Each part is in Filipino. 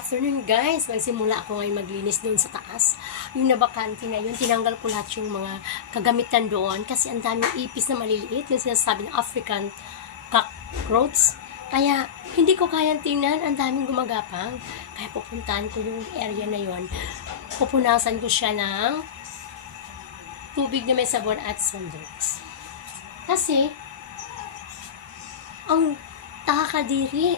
Afternoon guys, magsimula ako ngayon maglinis doon sa taas. Yung nabakante na yun, tinanggal ko lahat yung mga kagamitan doon kasi ang daming ipis na maliliit, yung sinasabi ng African cockroach. Kaya hindi ko kayang tingnan, ang daming gumagapang. Kaya pupuntahan ko yung area na yun. Pupunasan ko siya ng tubig na may sabon at sundogs. Kasi ang takakadiri.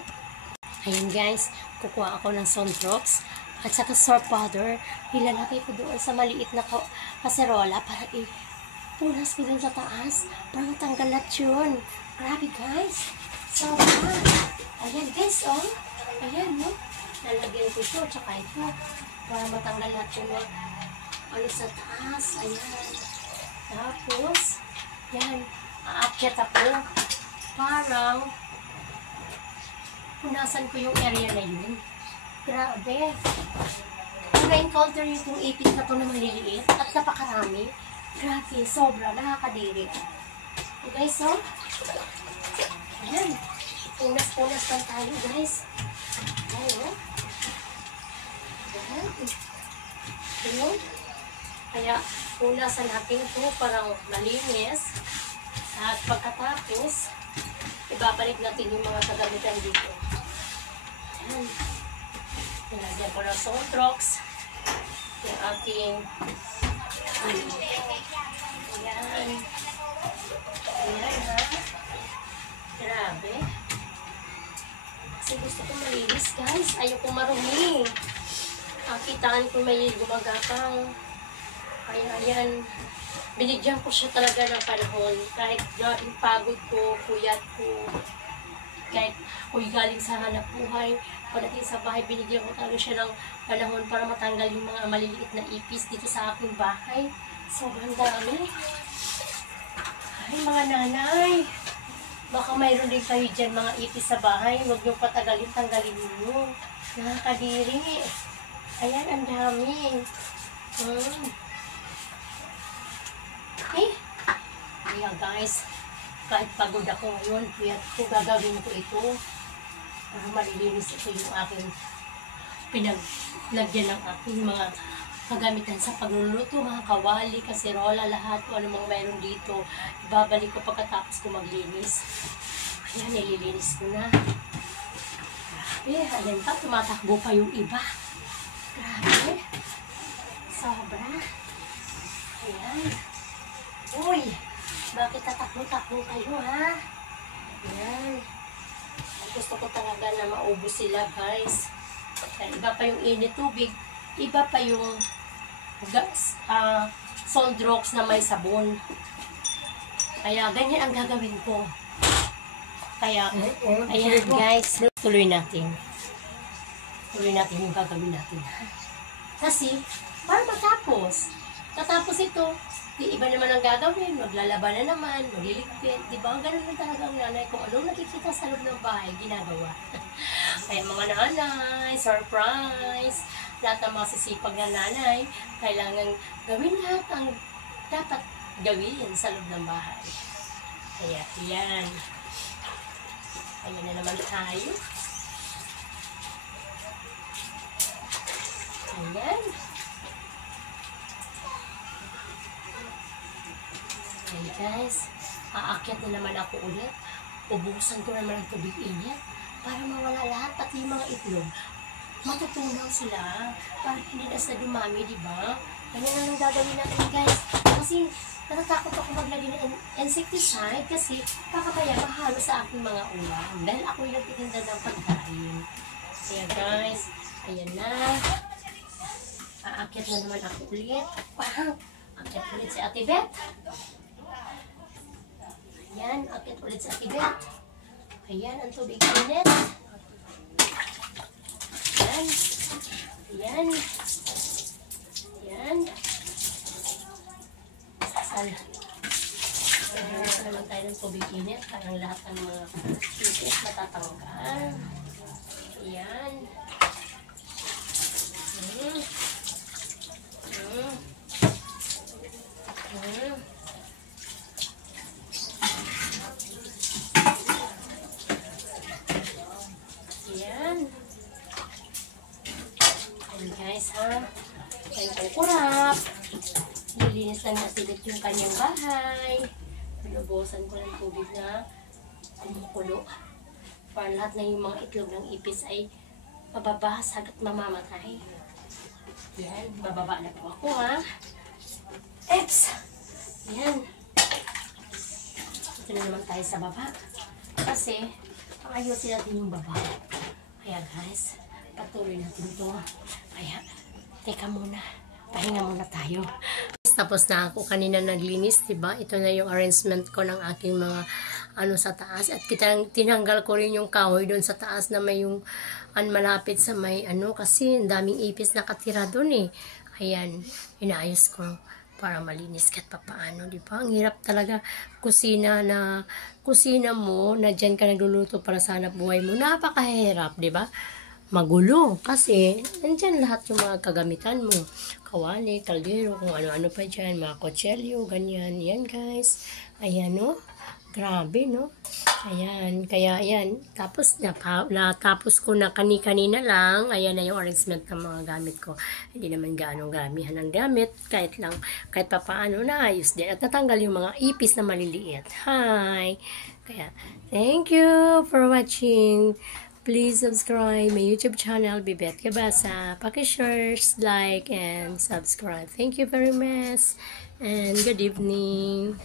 Ayan guys, kukuha ako ng sundogs at saka soap powder. Ilalagay ko doon sa maliit na kaserola para ipunas ko doon sa taas para matanggal lahat yun. Grabe guys. So, ayan guys, oh. Ayan, no? Nalagyan ko ito, tsaka ito para matanggal lahat yun. Ano sa taas. Ayan. Tapos, yan. Aakyat ako. Parang punasan ko yung area na yun. Grabe. Kung na-encounter nyo itong ipis na ito na maliliit at napakarami, grabe, sobra, nakakadiri. Okay, so, ayan. Punas-punas lang tayo, guys. Ayan, oh. Ayan. Ayan. Kaya, punasan natin ito parang malinis. At pagkatapos, ibabalik natin yung mga kagamitan dito. Ayan. Nilagyan ko ng sundogs. Yung aking ayan. Ayan ha. Grabe. Kasi gusto ko malinis guys. Ayoko marumi. Kitaan ko may gumagapang. Kaya ayan. Binigyan ko siya talaga ng panahon. Kahit yung pagod ko, kuyat ko, kahit ako'y galing sa hanap buhay, pagdating sa bahay, binigyan ko talaga siya ng panahon para matanggal yung mga maliliit na ipis dito sa aking bahay. Sobrang dami. Ay, mga nanay, baka mayroon din kayo dyan mga ipis sa bahay. Huwag nyo patagalin, tanggalin nyo. Nakakadiri. Ayan, ang dami. Okay? Kaya guys, kahit pagod ako ngayon, kaya gagawin ko ito para malilinis ito yung aking pinaglagyan ng aking mga kagamitan sa pagluluto, mga kawali, kaserola, lahat kung ano mga mayroon dito. Ibabalik ko pagkatapos ko maglinis. Ayan, nililinis ko na. Grabe, ayan pa, tumatakbo pa yung iba. Grabe. Sobra. Ayan. Uy, bakit tatakbo-takbo kayo, ha? Ayan. Gusto ko talaga na maubos sila, guys. Iba pa yung init tubig. Iba pa yung gas, sundogs na may sabon. Kaya, ganyan ang gagawin ko. Kaya, ayan, guys. Tuloy natin. Tuloy natin yung gagawin natin. Kasi, para matapos. Tatapos ito, di iba naman ang gagawin, maglalaban na naman, magliligpit, di ba? Ganun lang talaga ang nanay kung anong nakikita sa loob ng bahay, ginagawa. Kaya mga nanay, surprise! Lahat ng mga sisipag na nanay, kailangan gawin lahat ang dapat gawin sa loob ng bahay. Kaya, yan. Ayan na naman tayo. Ayan. Okay guys, aakyat na naman ako ulit. Ubusan ko naman ang tubig init para mawala lahat, pati yung mga itlog. Matutunaw sila para hindi na sa dumami, di ba? Ganyan lang ang gagawin natin guys. Kasi natatakot ako maglagay ng insecticide kasi baka kaya mahalo sa aking mga ulam. Dahil ako yung nagtitinda ng pagkain. Kaya guys, ayan na. Aakyat na naman ako ulit. Aakyat ulit si Ate Beth. Ayan, akit ulit sa Tibet. Ayan, ang tubig init. Ayan. Ayan. Ayan. Sasal. Ayan, naman tayo ng tubig init. Parang lahat ng mga ipis matatanggal. Ayan. Yan guys ha. Kanyang kurap. Lilinis lang na silip yung kanyang bahay. Pinubusan ko ng tubig na kumukulo. Para lahat na yung mga itlog ng ipis ay mababasag at mamamatay. Yan, bababa na po ako ha. Eps! Yan. Ito na naman tayo sa baba. Kasi, ayusin natin yung baba. Kaya guys, patuloy natin ito. Kaya, teka muna. Pahinga muna tayo. Tapos na ako kanina naglinis, diba? Ito na yung arrangement ko ng aking mga sa taas. At tinanggal ko rin yung kahoy doon sa taas na may yung malapit sa may kasi ang daming ipis nakatira doon eh. Ayan, inaayos ko para malinis kahit papaano, di ba? Ang hirap talaga kusina mo na dyan ka nagluluto para sa hanap buhay mo. Napakahirap, di ba? Magulo kasi nandyan lahat yung mga kagamitan mo. Kawali, kaldero, kung ano-ano pa dyan, mga kutselyo, ganyan. Yan guys. Ayan no. Grabe no. Ayan. Kaya ayan. Tapos natapos ko na kanina lang. Ayan na yung arrangement ng mga gamit ko. Hindi naman gaano gamihan ng gamit. Kahit papaano naayos din. At natanggal yung mga ipis na maliliit. Hi. Kaya thank you for watching. Please subscribe my YouTube channel, Bibet Kabasa. Paki-share, like, and subscribe. Thank you very much. And good evening.